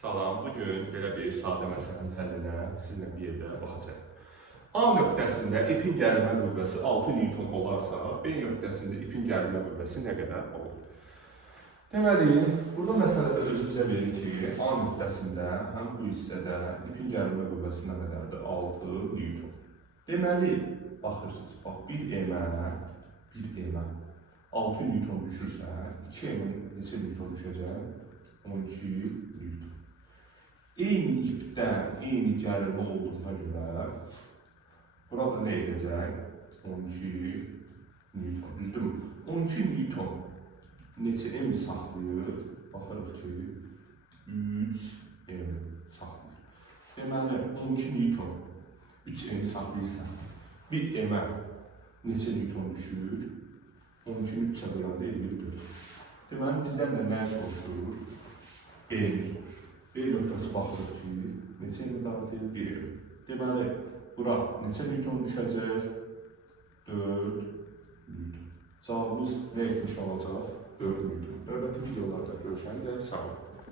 Salam, bugün belə bir sadə məsələnin həllinə sizinlə bir yerdə baxacaq. A nöqtəsində ipin gərilmə qüvvəsi 6 Newton olarsa, B nöqtəsində ipin gərilmə qüvvəsi nə qədər olur? Deməli, burada məsələdə özünüzə verin ki, A nöqtəsində həm bu hissədə ipin gərilmə qüvvəsi nə qədərdir? 6 Newton. Deməli, baxırsınız, bax, 1 emə 6 Newton düşürsə, 2 emə neçə Newton düşəcək? 12 Newton. Eyni ipdən eyni gərilmə olduğuna görə burada nə edəcək? 12 Newton. Düzdürmü? 12 Newton neçə m saxlayır? Baxırıq ki, 3 m saxlayır. Deməli, 12 Newton 3 m saxlayırsa, 1 m neçə Newton düşür? 12-ni 3-ə böləndə 24. Deməli, bizdən də nə soruşur? B-ni soruşur. B nöqtəsi baxırıq ki, neçə miqdardır? 1 m. Deməli, bura neçə Newton düşəcək? 4 Newton. Cavabımız nə etmiş olacaq? 4 Newton. Növbəti videolarda görüşəndə sağ olun.